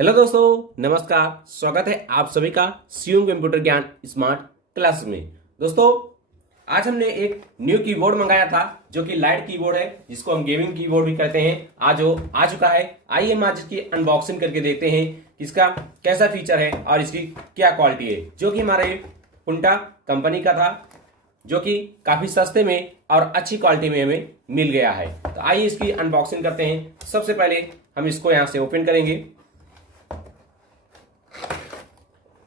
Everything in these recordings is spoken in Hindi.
हेलो दोस्तों, नमस्कार। स्वागत है आप सभी का शिवम कंप्यूटर ज्ञान स्मार्ट क्लास में। दोस्तों, आज हमने एक न्यू कीबोर्ड मंगाया था जो कि लाइट कीबोर्ड है, जिसको हम गेमिंग कीबोर्ड भी कहते हैं। आज वो आ चुका है। आइए हम आज इसकी अनबॉक्सिंग करके देखते हैं कि इसका कैसा फीचर है और इसकी क्या क्वालिटी है। जो कि हमारे पुंटा कंपनी का था, जो कि काफी सस्ते में और अच्छी क्वालिटी में हमें मिल गया है। तो आइए इसकी अनबॉक्सिंग करते हैं। सबसे पहले हम इसको यहाँ से ओपन करेंगे,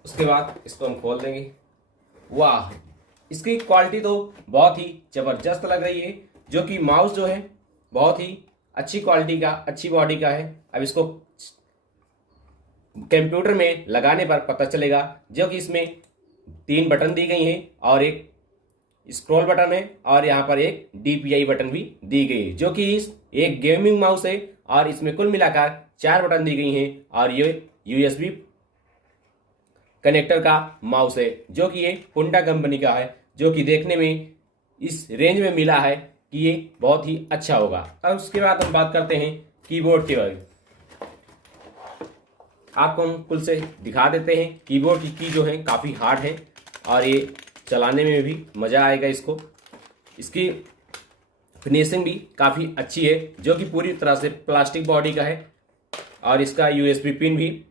उसके बाद इसको हम खोल देंगे। वाह, इसकी क्वालिटी तो बहुत ही जबरदस्त लग रही है। जो कि माउस जो है बहुत ही अच्छी क्वालिटी का, अच्छी बॉडी का है। अब इसको कंप्यूटर में लगाने पर पता चलेगा। जो कि इसमें 3 बटन दी गई हैं और एक स्क्रॉल बटन है और यहाँ पर एक DPI बटन भी दी गई है। जो कि इस एक गेमिंग माउस है और इसमें कुल मिलाकर 4 बटन दी गई हैं और ये USB कनेक्टर का माउस है, जो कि ये पुंटा कंपनी का है। जो कि देखने में इस रेंज में मिला है कि ये बहुत ही अच्छा होगा। अब उसके बाद हम बात करते हैं कीबोर्ड के बारे में। आपको हम कुल से दिखा देते हैं। कीबोर्ड की की जो है काफ़ी हार्ड है और ये चलाने में भी मज़ा आएगा इसको। इसकी फिनिशिंग भी काफ़ी अच्छी है, जो कि पूरी तरह से प्लास्टिक बॉडी का है और इसका USB पिन भी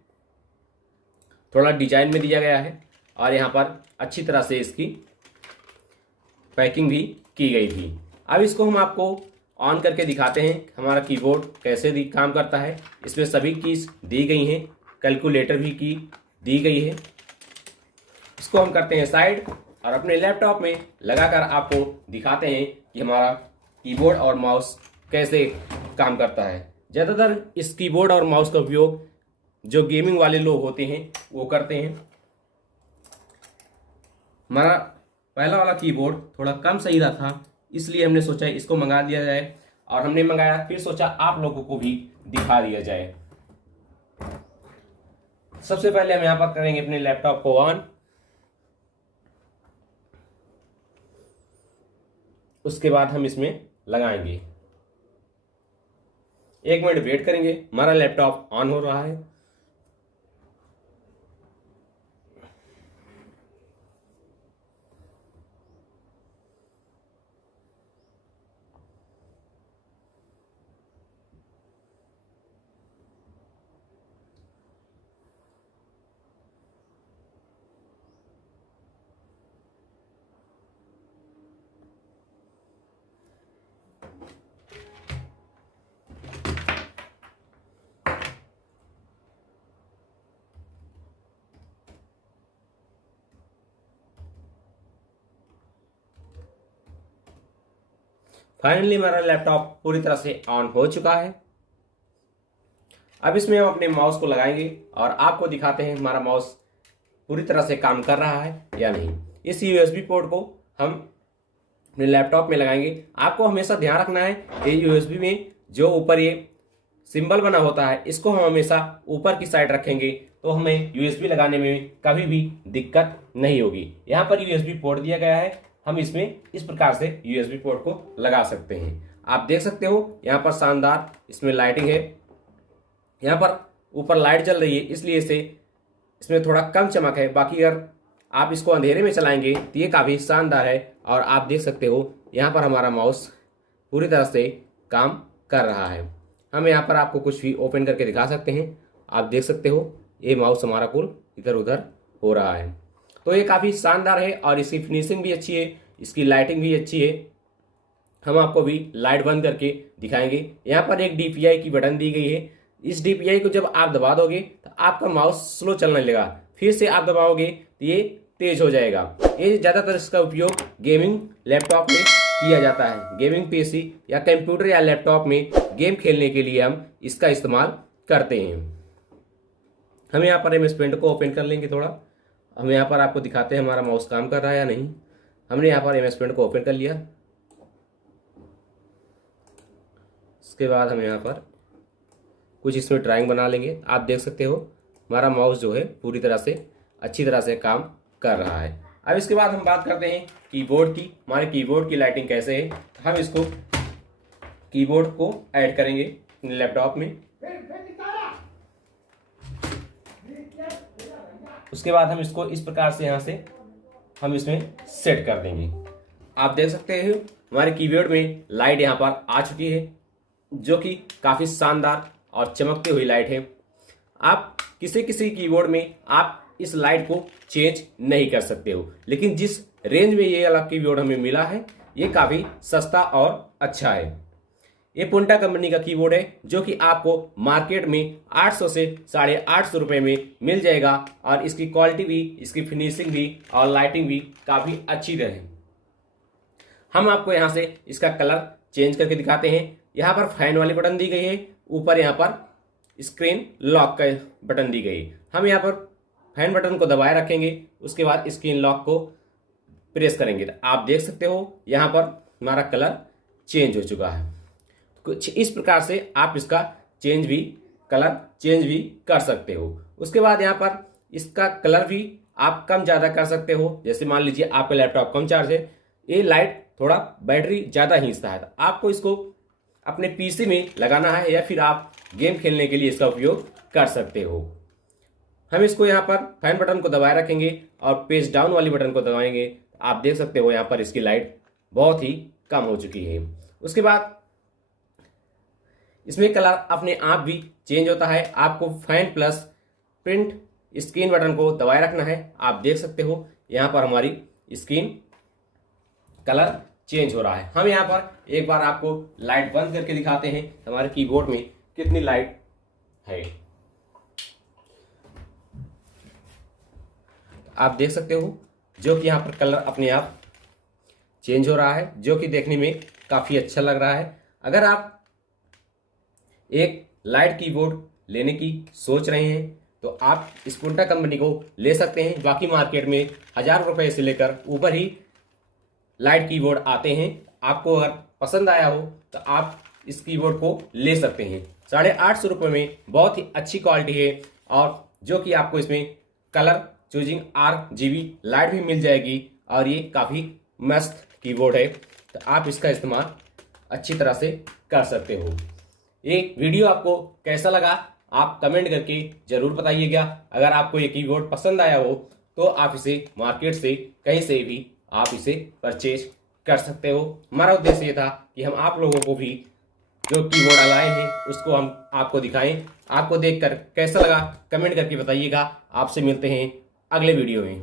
थोड़ा डिजाइन में दिया गया है और यहाँ पर अच्छी तरह से इसकी पैकिंग भी की गई थी। अब इसको हम आपको ऑन करके दिखाते हैं हमारा कीबोर्ड कैसे काम करता है। इसमें सभी कीज दी गई हैं, कैलकुलेटर भी की दी गई है। इसको हम करते हैं साइड और अपने लैपटॉप में लगाकर आपको दिखाते हैं कि हमारा कीबोर्ड और माउस कैसे काम करता है। ज़्यादातर इस कीबोर्ड और माउस का उपयोग जो गेमिंग वाले लोग होते हैं वो करते हैं। हमारा पहला वाला कीबोर्ड थोड़ा कम सही रहा था, इसलिए हमने सोचा इसको मंगा दिया जाए और हमने मंगाया, फिर सोचा आप लोगों को भी दिखा दिया जाए। सबसे पहले हम यहाँ पर करेंगे अपने लैपटॉप को ऑन। उसके बाद हम इसमें लगाएंगे। 1 मिनट वेट करेंगे। हमारा लैपटॉप ऑन हो रहा है। फाइनली हमारा लैपटॉप पूरी तरह से ऑन हो चुका है। अब इसमें हम अपने माउस को लगाएंगे और आपको दिखाते हैं हमारा माउस पूरी तरह से काम कर रहा है या नहीं। इस USB पोर्ट को हम अपने लैपटॉप में लगाएंगे। आपको हमेशा ध्यान रखना है ये USB में जो ऊपर ये सिंबल बना होता है, इसको हम हमेशा ऊपर की साइड रखेंगे तो हमें USB लगाने में कभी भी दिक्कत नहीं होगी। यहाँ पर USB पोर्ट दिया गया है। हम इसमें इस प्रकार से USB पोर्ट को लगा सकते हैं। आप देख सकते हो यहाँ पर शानदार इसमें लाइटिंग है। यहाँ पर ऊपर लाइट जल रही है, इसलिए से इसमें थोड़ा कम चमक है। बाकी अगर आप इसको अंधेरे में चलाएंगे तो ये काफ़ी शानदार है। और आप देख सकते हो यहाँ पर हमारा माउस पूरी तरह से काम कर रहा है। हम यहाँ पर आपको कुछ भी ओपन करके दिखा सकते हैं। आप देख सकते हो ये माउस हमारा कुल इधर उधर हो रहा है। तो ये काफ़ी शानदार है और इसकी फिनिशिंग भी अच्छी है, इसकी लाइटिंग भी अच्छी है। हम आपको भी लाइट बंद करके दिखाएंगे। यहाँ पर एक DPI की बटन दी गई है। इस DPI को जब आप दबा दोगे तो आपका माउस स्लो चलने लगेगा, फिर से आप दबाओगे तो ये तेज हो जाएगा। ये ज़्यादातर इसका उपयोग गेमिंग लैपटॉप में किया जाता है। गेमिंग PC या कंप्यूटर या लैपटॉप में गेम खेलने के लिए हम इसका इस्तेमाल करते हैं। हम यहाँ पर MS पेंट को ओपन कर लेंगे थोड़ा। हम यहाँ पर आपको दिखाते हैं हमारा माउस काम कर रहा है या नहीं। हमने यहाँ पर MS पेंट को ओपन कर लिया। उसके बाद हम यहाँ पर कुछ इसमें ड्राइंग बना लेंगे। आप देख सकते हो हमारा माउस जो है पूरी तरह से अच्छी तरह से काम कर रहा है। अब इसके बाद हम बात करते हैं कीबोर्ड की। हमारे कीबोर्ड की लाइटिंग कैसे है। हम इसको कीबोर्ड को ऐड करेंगे लैपटॉप में। उसके बाद हम इसको इस प्रकार से यहाँ से हम इसमें सेट कर देंगे। आप देख सकते हैं हमारे कीबोर्ड में लाइट यहाँ पर आ चुकी है, जो कि काफ़ी शानदार और चमकती हुई लाइट है। आप किसी किसी कीबोर्ड में आप इस लाइट को चेंज नहीं कर सकते हो, लेकिन जिस रेंज में ये वाला कीबोर्ड हमें मिला है ये काफ़ी सस्ता और अच्छा है। ये पुंटा कंपनी का कीबोर्ड है, जो कि आपको मार्केट में 800 से 850 रुपये में मिल जाएगा और इसकी क्वालिटी भी, इसकी फिनिशिंग भी और लाइटिंग भी काफ़ी अच्छी रहे। हम आपको यहाँ से इसका कलर चेंज करके दिखाते हैं। यहाँ पर फैन वाली बटन दी गई है, ऊपर यहाँ पर स्क्रीन लॉक का बटन दी गई है। हम यहाँ पर फैन बटन को दबाए रखेंगे, उसके बाद स्क्रीन लॉक को प्रेस करेंगे तो आप देख सकते हो यहाँ पर हमारा कलर चेंज हो चुका है। कुछ इस प्रकार से आप इसका कलर चेंज भी कर सकते हो। उसके बाद यहाँ पर इसका कलर भी आप कम ज़्यादा कर सकते हो। जैसे मान लीजिए आपका लैपटॉप कम चार्ज है, ये लाइट थोड़ा बैटरी ज़्यादा खींचता है, तो आपको इसको अपने पीसी में लगाना है या फिर आप गेम खेलने के लिए इसका उपयोग कर सकते हो। हम इसको यहाँ पर फैन बटन को दबाए रखेंगे और पेज डाउन वाली बटन को दबाएंगे। आप देख सकते हो यहाँ पर इसकी लाइट बहुत ही कम हो चुकी है। उसके बाद इसमें कलर अपने आप भी चेंज होता है। आपको fan plus print screen button को दबाए रखना है। आप देख सकते हो यहाँ पर हमारी स्क्रीन कलर चेंज हो रहा है। हम यहाँ पर एक बार आपको लाइट बंद करके दिखाते हैं हमारे कीबोर्ड में कितनी लाइट है। आप देख सकते हो जो कि यहाँ पर कलर अपने आप चेंज हो रहा है, जो कि देखने में काफ़ी अच्छा लग रहा है। अगर आप एक लाइट कीबोर्ड लेने की सोच रहे हैं तो आप स्पुंटा कंपनी को ले सकते हैं। बाकी मार्केट में 1000 रुपये से लेकर ऊपर ही लाइट कीबोर्ड आते हैं। आपको अगर पसंद आया हो तो आप इस कीबोर्ड को ले सकते हैं। 850 रुपये में बहुत ही अच्छी क्वालिटी है और जो कि आपको इसमें कलर चूजिंग RGB लाइट भी मिल जाएगी और ये काफ़ी मस्त कीबोर्ड है, तो आप इसका इस्तेमाल अच्छी तरह से कर सकते हो। ये वीडियो आपको कैसा लगा आप कमेंट करके ज़रूर बताइएगा। अगर आपको ये कीबोर्ड पसंद आया हो तो आप इसे मार्केट से कहीं से भी आप इसे परचेज कर सकते हो। हमारा उद्देश्य ये था कि हम आप लोगों को भी जो कीबोर्ड लाए हैं उसको हम आपको दिखाएं। आपको देखकर कैसा लगा कमेंट करके बताइएगा। आपसे मिलते हैं अगले वीडियो में।